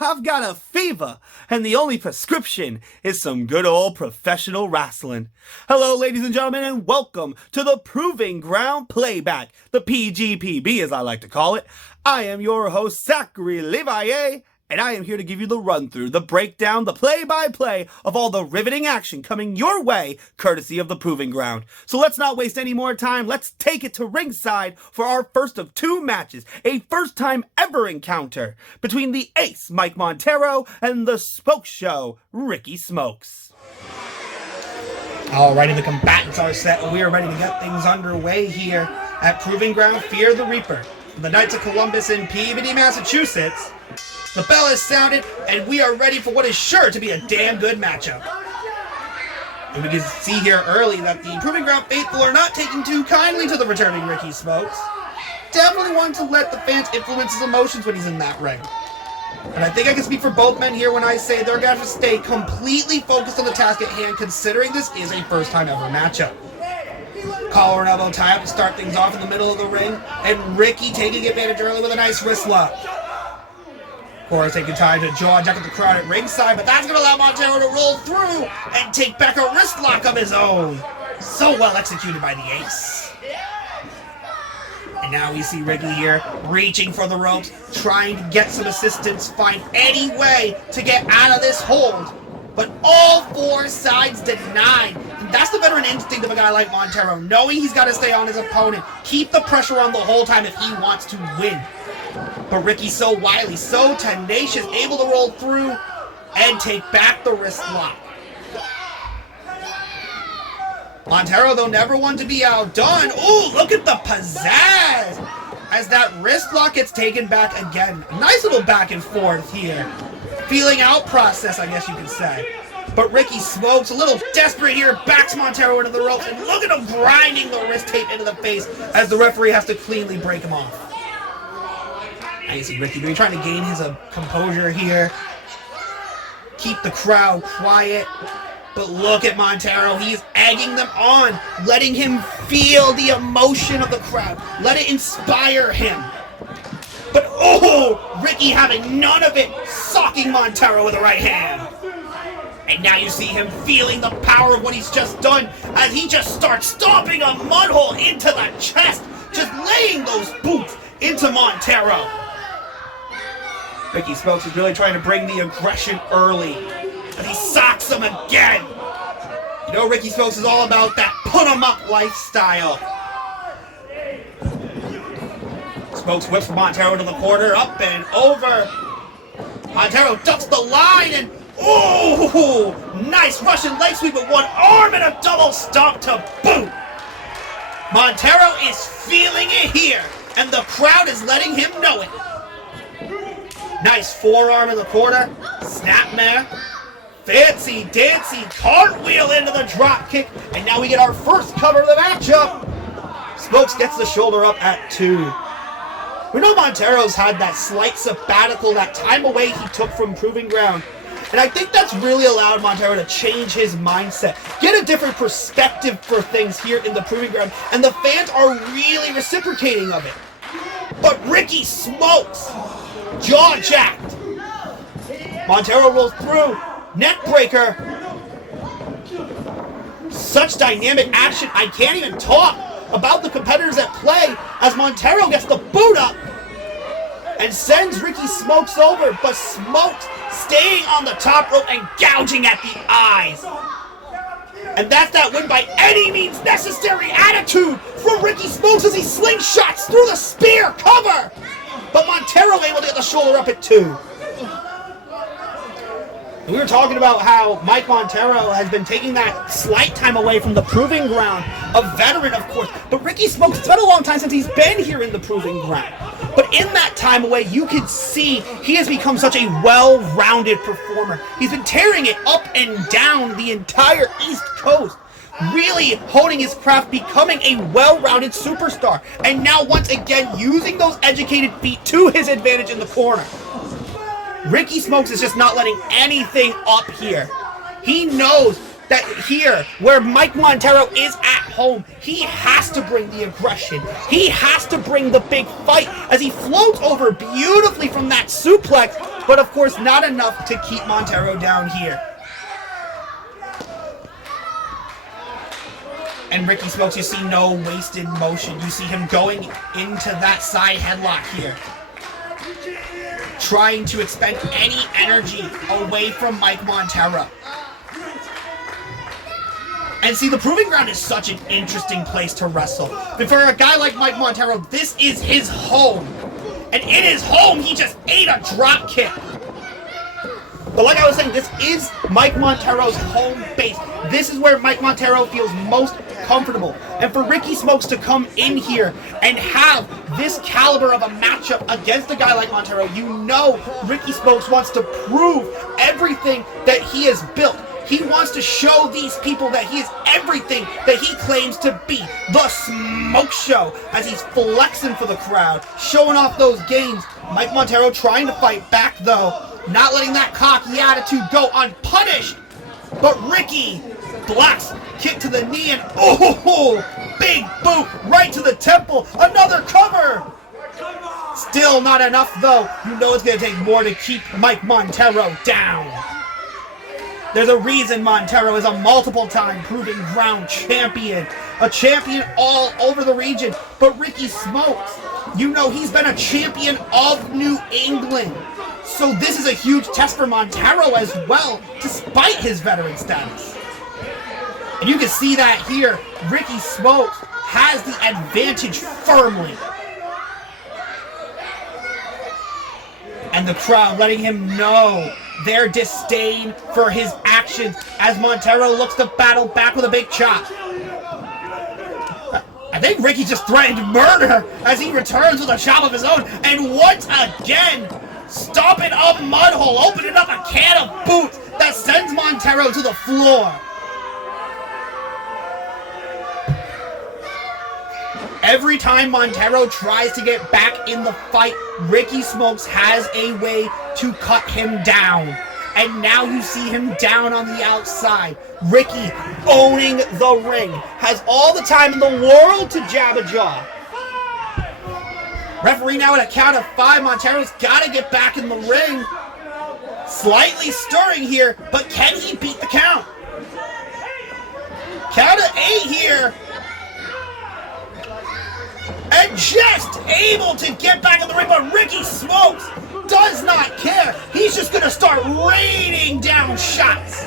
I've got a fever, and the only prescription is some good old professional wrestling. Hello, ladies and gentlemen, and welcome to the Proving Ground Playback, the PGPB as I like to call it. I am your host, Zachary Levier, and I am here to give you the run-through, the breakdown, the play-by-play of all the riveting action coming your way, courtesy of the Proving Ground. So let's not waste any more time. Let's take it to ringside for our first of two matches, a first-time ever encounter between the ace, Mike Montero, and the Smoke Show, Ricky Smokes. Alrighty, the combatants are set, and we are ready to get things underway here at Proving Ground Fear the Reaper. The Knights of Columbus in Peabody, Massachusetts. The bell has sounded, and we are ready for what is sure to be a damn good matchup. And we can see here early that the Proving Ground faithful are not taking too kindly to the returning Ricky Smokes. Definitely want to let the fans influence his emotions when he's in that ring. And I think I can speak for both men here when I say they're going to stay completely focused on the task at hand, considering this is a first-time ever matchup. Collar and elbow tie up to start things off in the middle of the ring, and Ricky taking advantage early with a nice wrist lock. Of course, taking time to jaw jack at the crowd at ringside, but that's going to allow Montero to roll through and take back a wrist lock of his own. So well executed by the ace. And now we see Ricky here reaching for the ropes, trying to get some assistance, find any way to get out of this hold. But all four sides denied. And that's the veteran instinct of a guy like Montero, knowing he's got to stay on his opponent, keep the pressure on the whole time if he wants to win. But Ricky's so wily, so tenacious, able to roll through and take back the wrist lock. Montero, though, never one to be outdone. Ooh, look at the pizzazz! As that wrist lock gets taken back again. Nice little back and forth here. Feeling out process, I guess you could say. But Ricky Smokes, a little desperate here, backs Montero into the ropes, and look at him grinding the wrist tape into the face as the referee has to cleanly break him off. And you see Ricky trying to gain his composure here. Keep the crowd quiet. But look at Montero. He's egging them on, letting him feel the emotion of the crowd. Let it inspire him. But oh, Ricky having none of it, socking Montero with the right hand. And now you see him feeling the power of what he's just done as he just starts stomping a mud hole into the chest, just laying those boots into Montero. Ricky Smokes is really trying to bring the aggression early, and he socks him again. You know, Ricky Smokes is all about that put-em-up lifestyle. Smokes whips Montero to the corner, up and over. Montero ducks the line, and ooh, nice Russian leg sweep with one arm and a double stomp to boot. Montero is feeling it here, and the crowd is letting him know it. Nice forearm in the corner, snapmare, fancy dancy cartwheel into the drop kick, and now we get our first cover of the matchup. Smokes gets the shoulder up at 2. We know Montero's had that slight sabbatical, that time away he took from Proving Ground, and I think that's really allowed Montero to change his mindset, get a different perspective for things here in the Proving Ground, and the fans are really reciprocating of it. But Ricky Smokes, jaw jacked. Montero rolls through, neck breaker. Such dynamic action, I can't even talk about the competitors at play as Montero gets the boot up and sends Ricky Smokes over, but Smokes staying on the top rope and gouging at the eyes. And that's that win by any means necessary attitude from Ricky Smokes as he slingshots through the spear cover. But Montero able to get the shoulder up at 2. And we were talking about how Mike Montero has been taking that slight time away from the Proving Ground, a veteran of course, but Ricky Smokes, it's been a long time since he's been here in the Proving Ground. But in that time away, you can see he has become such a well-rounded performer. He's been tearing it up and down the entire East Coast, really honing his craft, becoming a well-rounded superstar, and now once again using those educated feet to his advantage in the corner. Ricky Smokes is just not letting anything up here. He knows that here, where Mike Montero is at home, he has to bring the aggression. He has to bring the big fight as he floats over beautifully from that suplex but of course not enough to keep Montero down here. And Ricky Smokes, you see no wasted motion. You see him going into that side headlock here, trying to expend any energy away from Mike Montero. And see, the Proving Ground is such an interesting place to wrestle. But for a guy like Mike Montero, this is his home. And in his home, he just ate a drop kick. But like I was saying, this is Mike Montero's home base. This is where Mike Montero feels most comfortable. And for Ricky Smokes to come in here and have this caliber of a matchup against a guy like Montero, you know Ricky Smokes wants to prove everything that he has built. He wants to show these people that he is everything that he claims to be. The Smoke Show, as he's flexing for the crowd, showing off those gains. Mike Montero trying to fight back, though, not letting that cocky attitude go unpunished. But Ricky blocks, kick to the knee, and oh, big boot right to the temple. Another cover. Still not enough, though. You know it's going to take more to keep Mike Montero down. There's a reason Montero is a multiple-time Proving Ground champion. A champion all over the region. But Ricky Smokes, you know he's been a champion of New England. So this is a huge test for Montero as well, despite his veteran status. And you can see that here. Ricky Smokes has the advantage firmly. And the crowd letting him know their disdain for his actions as Montero looks to battle back with a big chop. I think Ricky just threatened murder as he returns with a chop of his own. And once again, stomping a mud hole, opening up a can of boots that sends Montero to the floor. Every time Montero tries to get back in the fight, Ricky Smokes has a way to cut him down. And now you see him down on the outside. Ricky owning the ring. Has all the time in the world to jab a jaw. Referee now at a count of 5. Montero's got to get back in the ring. Slightly stirring here, but can he beat the count? Count of 8 here. And just able to get back in the ring, but Ricky Smokes does not care. He's just going to start raining down shots.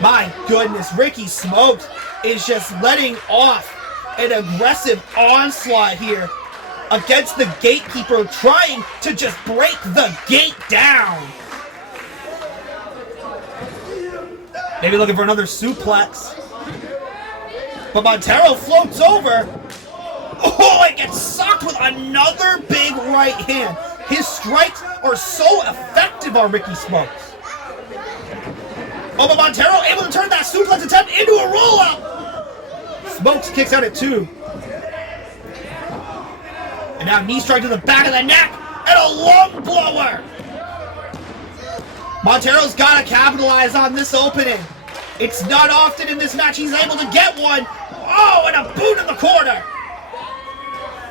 My goodness, Ricky Smokes is just letting off an aggressive onslaught here against the gatekeeper, trying to just break the gate down. Maybe looking for another suplex. But Montero floats over. Oh, and gets socked with another big right hand. His strikes are so effective on Ricky Smokes. Oh, but Montero able to turn that suplex attempt into a roll-up. Smokes kicks out at 2. And now knee strike to the back of the neck and a lung blower. Montero's got to capitalize on this opening. It's not often in this match he's able to get one. Oh, and a boot in the corner.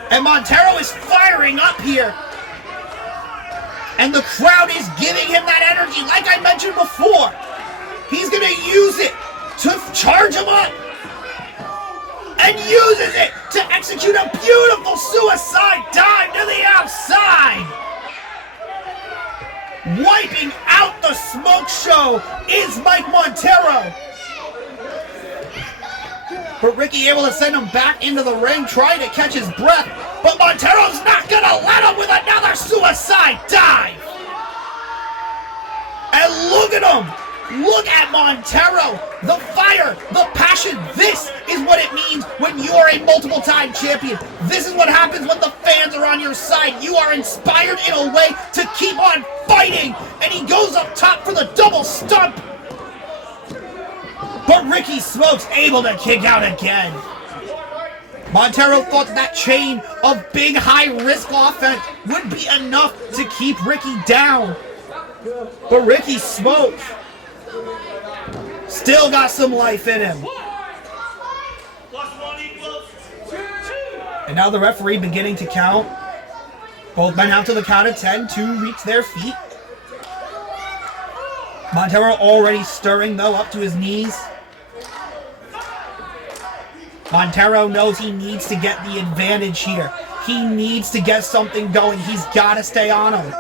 And Montero is firing up here. And the crowd is giving him that energy, like I mentioned before. He's going to use it to charge him up. And uses it to execute a beautiful suicide dive to the outside. Wiping out the Smoke Show is Mike Montero. But Ricky able to send him back into the ring, trying to catch his breath. But Montero's not going to let him with another suicide dive. And look at him. Look at Montero. The fire, the passion. This is what it means when you are a multiple-time champion. This is what happens when the fans are on your side. You are inspired in a way to keep on fighting. And he goes up top for the double stump. But Ricky Smokes able to kick out again. Montero thought that chain of big high-risk offense would be enough to keep Ricky down. But Ricky Smokes still got some life in him. And now the referee beginning to count. Both men out to the count of 10 to reach their feet. Montero already stirring, though, up to his knees. Montero knows he needs to get the advantage here. He needs to get something going. He's got to stay on him.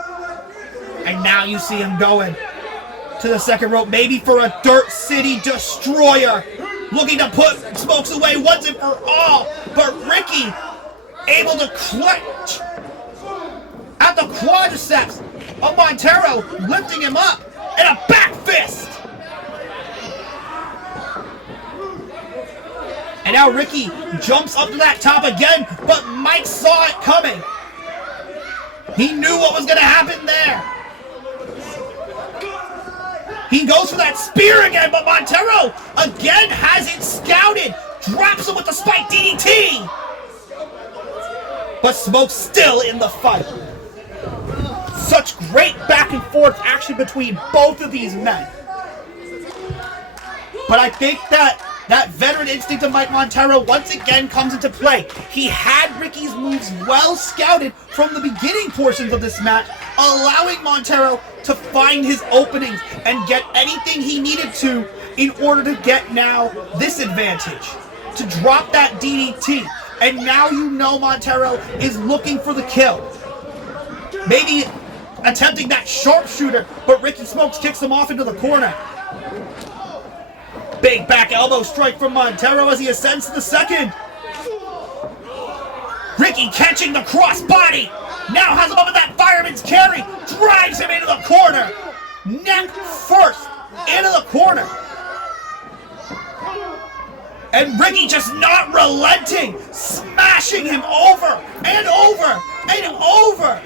And now you see him going to the second rope, maybe for a Dirt City Destroyer. Looking to put Smokes away once and for all. But Ricky able to clutch at the quadriceps of Montero, lifting him up. And a back fist! And now Ricky jumps up to that top again, but Mike saw it coming. He knew what was going to happen there. He goes for that spear again, but Montero again has it scouted. Drops him with the spike DDT. But Smoke's still in the fight. Such great back and forth action between both of these men. But I think that veteran instinct of Mike Montero once again comes into play. He had Ricky's moves well scouted from the beginning portions of this match, allowing Montero to find his openings and get anything he needed to in order to get now this advantage, to drop that DDT. And now you know Montero is looking for the kill. Maybe attempting that sharpshooter, but Ricky Smokes kicks him off into the corner. Big back elbow strike from Montero as he ascends to the second. Ricky catching the crossbody. Now has him up at that fireman's carry. Drives him into the corner. Neck first into the corner. And Ricky just not relenting. Smashing him over and over and over.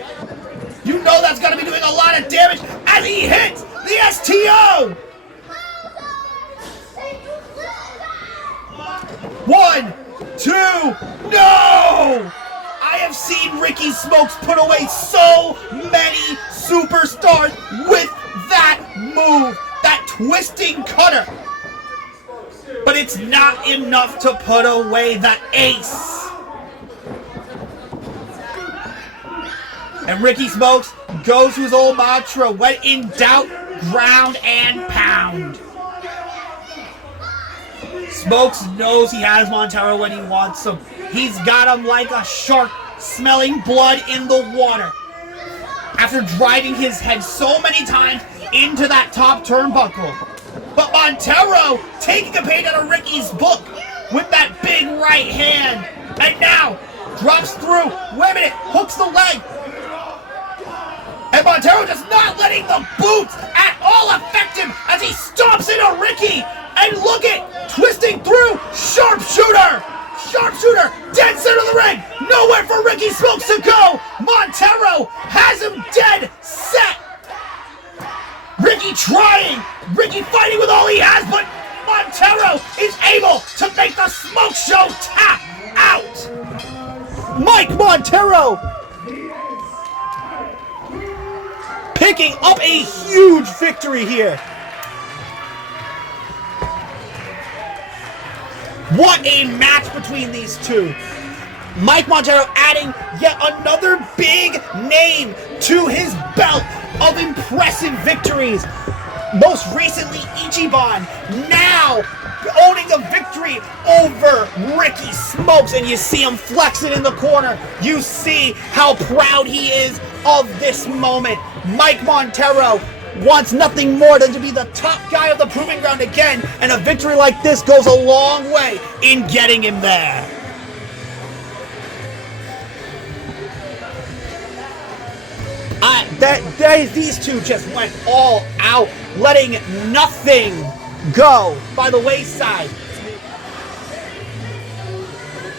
You know that's going to be doing a lot of damage as he hits the STO! 1, 2, no! I have seen Ricky Smokes put away so many superstars with that move, that twisting cutter. But it's not enough to put away the ace. And Ricky Smokes goes to his old mantra, when in doubt, ground and pound. Smokes knows he has Montero when he wants him. He's got him like a shark smelling blood in the water. After driving his head so many times into that top turnbuckle. But Montero taking a page out of Ricky's book with that big right hand. And now drops through. Wait a minute, hooks the leg. And Montero just not letting the boots at all affect him as he stomps into Ricky. And look at, twisting through, sharpshooter! Sharpshooter, dead center of the ring. Nowhere for Ricky Smokes to go. Montero has him dead set. Ricky trying, Ricky fighting with all he has, but Montero is able to make the Smoke Show tap out. Mike Montero picking up a huge victory here. What a match between these two. Mike Montero adding yet another big name to his belt of impressive victories. Most recently, Ichiban, now owning a victory over Ricky Smokes, and you see him flexing in the corner. You see how proud he is of this moment. Mike Montero wants nothing more than to be the top guy of the Proving Ground again, and a victory like this goes a long way in getting him there. These two just went all out, letting nothing go by the wayside.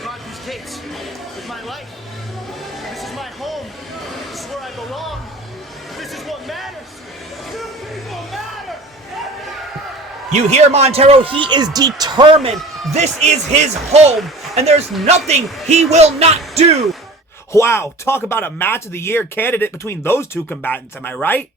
God, these gates with my life. This is my home. This is where I belong. This is what matters. You people matter. You hear Montero, he is determined. This is his home, and there's nothing he will not do. Wow, talk about a match of the year candidate between those two combatants, am I right?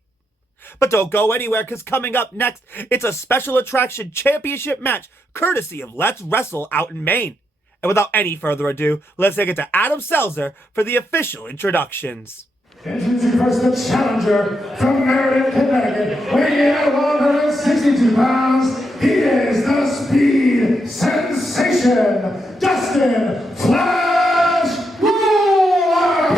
But don't go anywhere, because coming up next, it's a special attraction championship match courtesy of Let's Wrestle out in Maine. And without any further ado, let's take it to Adam Selzer for the official introductions. Introducing first the challenger from Meriden, Connecticut, weighing in at 162 pounds. He is the speed sensation, Dustin Flash Waller!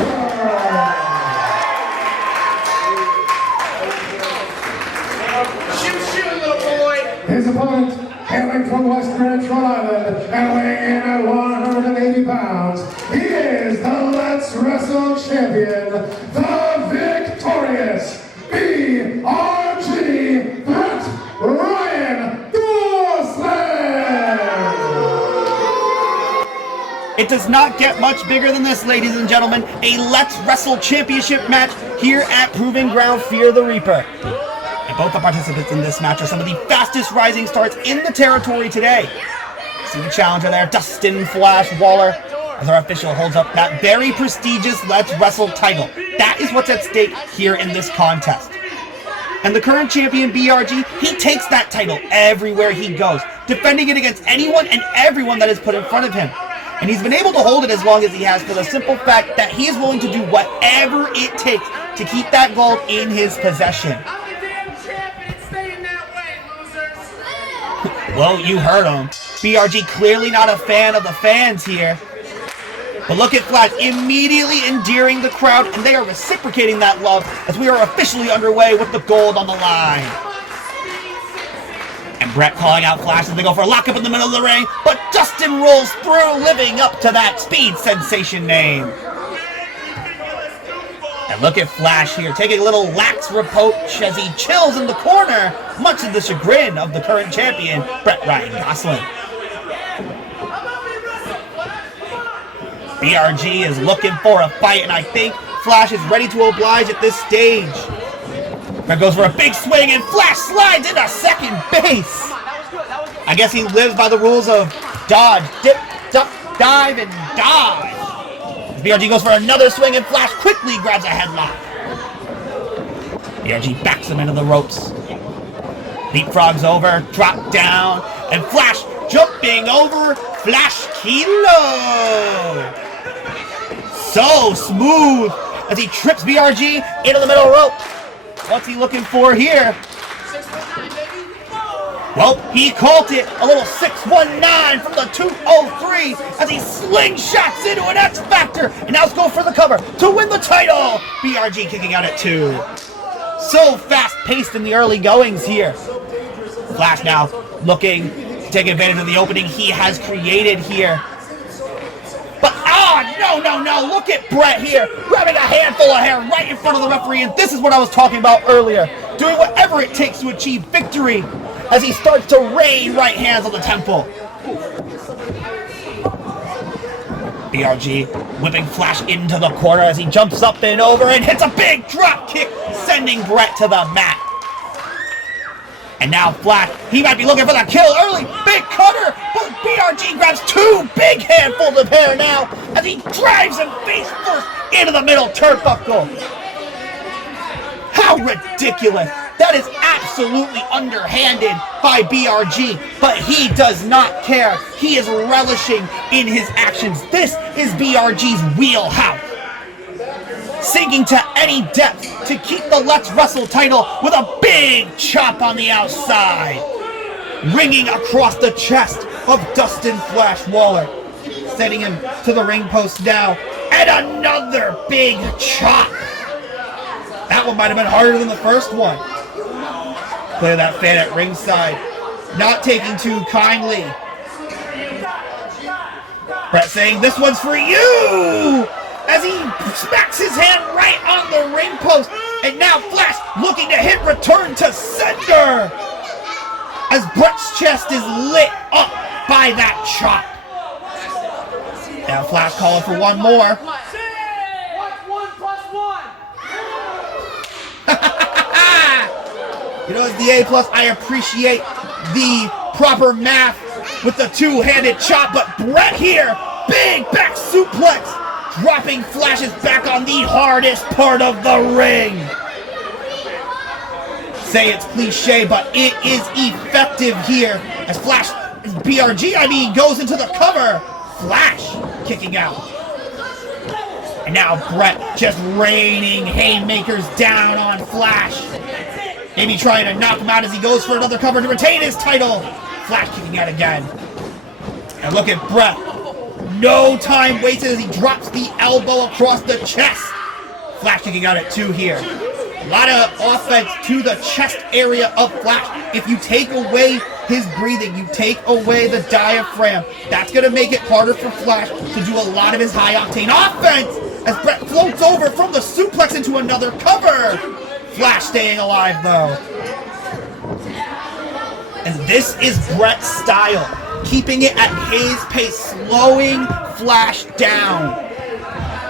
Shoot, little boy! His opponent, hailing from West Greenwich, Rhode Island, and weighing in at 180 pounds, he is the Let's Wrestle champion, the victorious BRG Brett Ryan Gosselin! It does not get much bigger than this, ladies and gentlemen. A Let's Wrestle Championship match here at Proving Ground Fear the Reaper. And both the participants in this match are some of the fastest rising stars in the territory today. See the challenger there, Dustin Flash Waller, as our official holds up that very prestigious Let's Wrestle title. That is what's at stake here in this contest. And the current champion, BRG, he takes that title everywhere he goes, defending it against anyone and everyone that is put in front of him. And he's been able to hold it as long as he has for the simple fact that he is willing to do whatever it takes to keep that gold in his possession. Well, you heard him. BRG clearly not a fan of the fans here. But look at Flash immediately endearing the crowd, and they are reciprocating that love as we are officially underway with the gold on the line. And Brett calling out Flash as they go for a lockup in the middle of the ring, but Dustin rolls through, living up to that speed sensation name. And look at Flash here, taking a little lax reproach as he chills in the corner, much to the chagrin of the current champion, Brett Ryan Gosselin. BRG is looking for a fight, and I think Flash is ready to oblige at this stage. Brett goes for a big swing, and Flash slides into second base. I guess he lives by the rules of dodge, dip, duck, dive, and dive. BRG goes for another swing, and Flash quickly grabs a headlock. BRG backs him into the ropes. Leapfrogs over, drop down, and Flash jumping over Flash Kilo. So smooth as he trips BRG into the middle rope. What's he looking for here? 619, baby. Well, he called it a little 619 from the 203 as he slingshots into an X Factor. And now let's go for the cover to win the title. BRG kicking out at 2. So fast-paced in the early goings here. Flash now looking to take advantage of the opening he has created here. But, no, look at Brett here, grabbing a handful of hair right in front of the referee, and this is what I was talking about earlier, doing whatever it takes to achieve victory as he starts to rain right hands on the temple. BRG whipping Flash into the corner as he jumps up and over and hits a big drop kick, sending Brett to the mat. And now Flash, he might be looking for the kill early. Big cutter, but BRG grabs 2 big handfuls of hair now as he drives him face first into the middle turnbuckle. How ridiculous. That is absolutely underhanded by BRG, but he does not care. He is relishing in his actions. This is BRG's wheelhouse. Sinking to any depth to keep the Let's Wrestle title with a big chop on the outside. Ringing across the chest of Dustin Flash Waller. Sending him to the ring post now. And another big chop. That one might have been harder than the first one. Clear that fan at ringside. Not taking too kindly. Brett saying, "This one's for you!" As he smacks his hand right on the ring post. And now Flash looking to hit return to sender. As Brett's chest is lit up by that chop. Now Flash calling for one more. What's 1 plus 1? You know, as the A+, I appreciate the proper math with the 2-handed chop. But Brett here, big back suplex. Dropping Flash's back on the hardest part of the ring. Say it's cliche, but it is effective here. As BRG, goes into the cover. Flash kicking out. And now Brett just raining haymakers down on Flash. Maybe trying to knock him out as he goes for another cover to retain his title. Flash kicking out again. And look at Brett. No time wasted as he drops the elbow across the chest. Flash kicking out at 2 here. A lot of offense to the chest area of Flash. If you take away his breathing, you take away the diaphragm, that's going to make it harder for Flash to do a lot of his high-octane offense as Brett floats over from the suplex into another cover. Flash staying alive, though. And this is Brett's style, keeping it at his pace, slowing Flash down.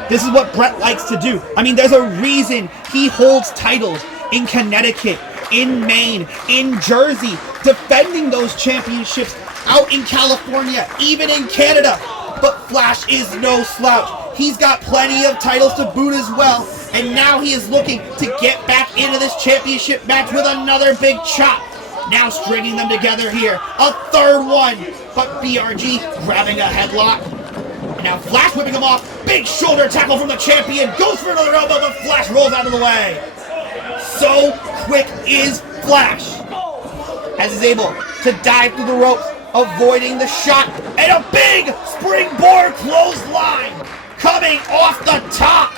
This is what Brett likes to do. I mean, there's a reason he holds titles in Connecticut, in Maine, in Jersey, defending those championships out in California, even in Canada. But Flash is no slouch. He's got plenty of titles to boot as well, and now he is looking to get back into this championship match with another big chop. Now stringing them together here. A third one, but BRG grabbing a headlock. And now Flash whipping him off. Big shoulder tackle from the champion. Goes for another elbow, but Flash rolls out of the way. So quick is Flash, as he's able to dive through the ropes, avoiding the shot, and a big springboard clothesline coming off the top.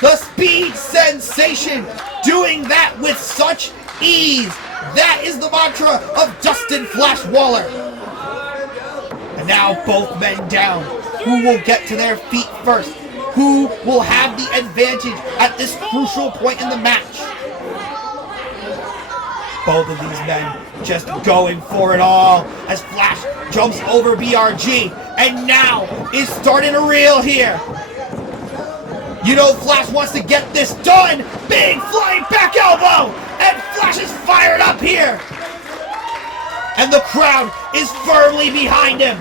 The Speed Sensation doing that with such ease. That is the mantra of Dustin Flash Waller. And now both men down. Who will get to their feet first? Who will have the advantage at this crucial point in the match? Both of these men just going for it all as Flash jumps over BRG and now is starting to reel here. You know Flash wants to get this done. Big flying back elbow, and Flash is fired up here. And the crowd is firmly behind him.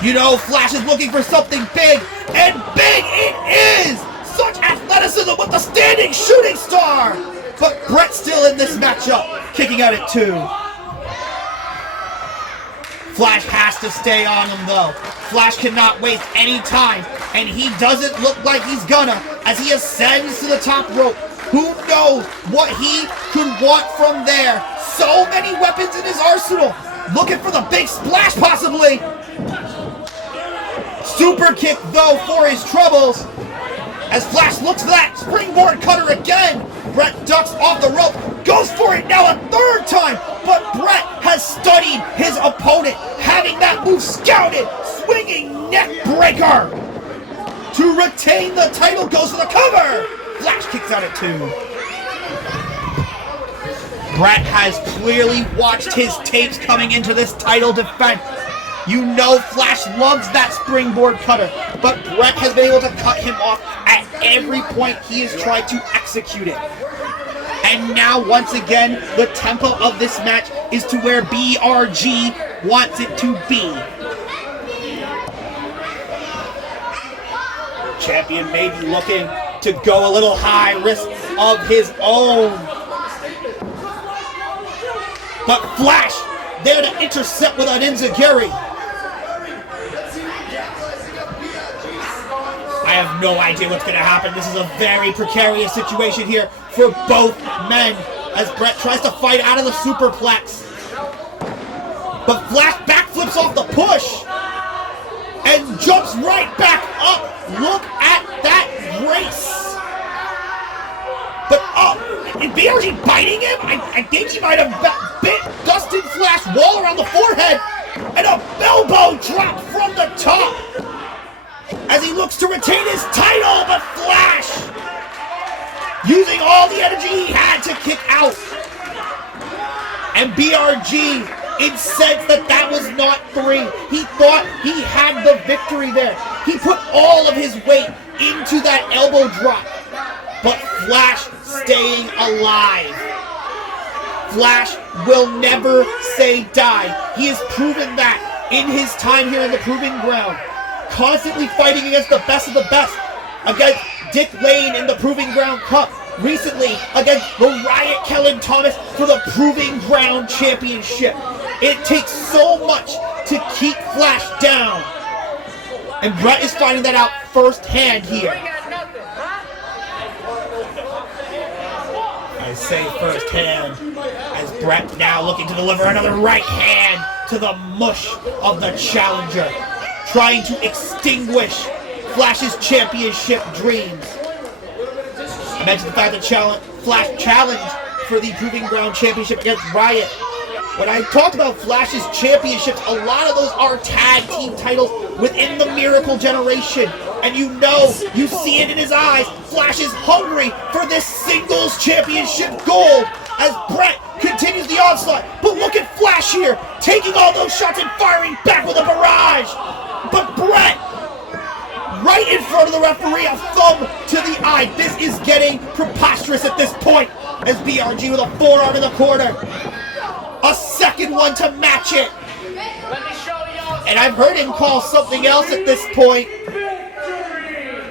You know Flash is looking for something big, and big it is! Such athleticism with the standing shooting star! But Brett's still in this matchup, kicking out at 2. Flash has to stay on him though. Flash cannot waste any time, and he doesn't look like he's gonna as he ascends to the top rope. Who knows what he could want from there? So many weapons in his arsenal. Looking for the big splash possibly. Super kick though for his troubles. As Flash looks for that springboard cutter again. Brett ducks off the rope, goes for it now a third time, but Brett has studied his opponent, having that move scouted, swinging neck breaker. To retain the title, goes for the cover. Flash kicks out at 2. Brett has clearly watched his tapes coming into this title defense. You know Flash loves that springboard cutter, but Brett has been able to cut him off at every point he has tried to execute it. And now, once again, the tempo of this match is to where BRG wants it to be. Champion may be looking to go a little high risk of his own. But Flash, there to intercept with an enziguri. I have no idea what's going to happen. This is a very precarious situation here for both men as Brett tries to fight out of the superplex. But Flash backflips off the push and jumps right back up. Look at that grace. But is BRG biting him? I think he might have bit Dustin Flash Waller on the forehead, and a elbow drop from the top as he looks to retain his title, but Flash using all the energy he had to kick out. And BRG incensed that was not 3. He thought he had the victory there. He put all of his weight into that elbow drop, but Flash staying alive. Flash will never say die. He has proven that in his time here in the Proving Ground. Constantly fighting against the best of the best. Against Dick Lane in the Proving Ground Cup. Recently against the Riot Kellen Thomas for the Proving Ground Championship. It takes so much to keep Flash down. And Brett is finding that out firsthand here. We got nothing, huh? I say firsthand, as Brett now looking to deliver another right hand to the mush of the challenger, trying to extinguish Flash's championship dreams. I mentioned the fact that Flash challenged for the Proving Ground Championship against Riot. When I talked about Flash's championships, a lot of those are tag team titles within the Miracle Generation. And you see it in his eyes. Flash is hungry for this singles championship gold as Brett continues the onslaught. But look at Flash here, taking all those shots and firing back with a barrage. But Brett, right in front of the referee, a thumb to the eye. This is getting preposterous at this point as BRG with a forearm in the corner. A second one to match it. Let me show y'all. And I've heard him call something else at this point.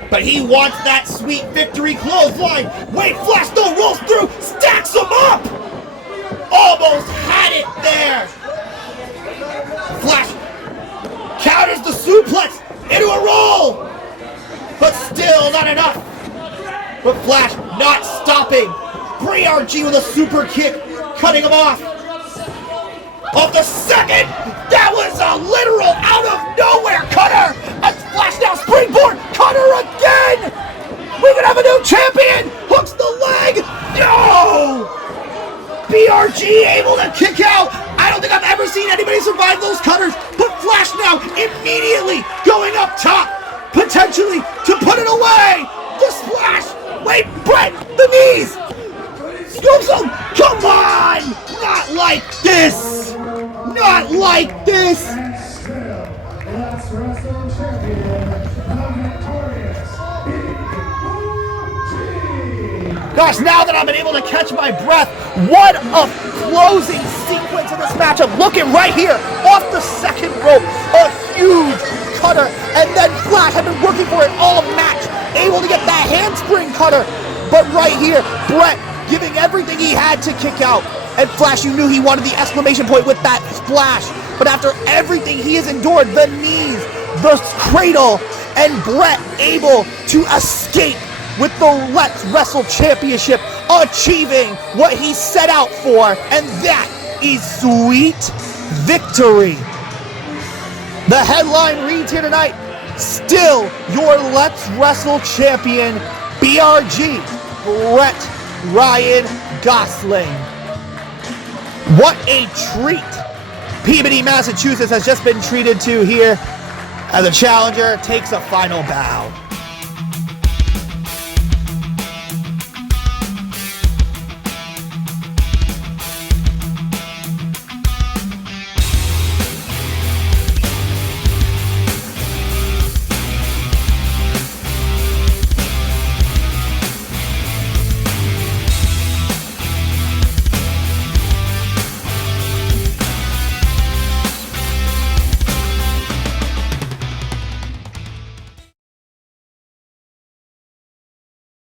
But he wants that sweet victory clothesline. Wait, Flash though rolls through, stacks him up. Almost had it there. Flash counters the suplex into a roll. But still not enough. But Flash not stopping. BRG with a super kick, cutting him off. Of the second, that was a literal out of nowhere cutter. As Flash now springboard, cutter again. We could have a new champion. Hooks the leg. No. BRG able to kick out. I don't think I've ever seen anybody survive those cutters. But Flash now immediately going up top, potentially to put it away. The splash. Wait, Brett, the knees. Scoops him. Come on. Not like this. Not like this. And still, let's wrestle champion, the victorious BRG. Gosh, now that I've been able to catch my breath, what a closing sequence of this matchup. Look at right here, off the second rope, a huge cutter, and then Flash had been working for it all match, able to get that handspring cutter. But right here, Brett giving everything he had to kick out. And Flash, you knew he wanted the exclamation point with that splash. But after everything he has endured, the knees, the cradle, and Brett able to escape with the Let's Wrestle Championship, achieving what he set out for, and that is sweet victory. The headline reads here tonight, still your Let's Wrestle Champion, BRG, Brett Ryan Gosselin. What a treat Peabody, Massachusetts has just been treated to here as a challenger takes a final bow.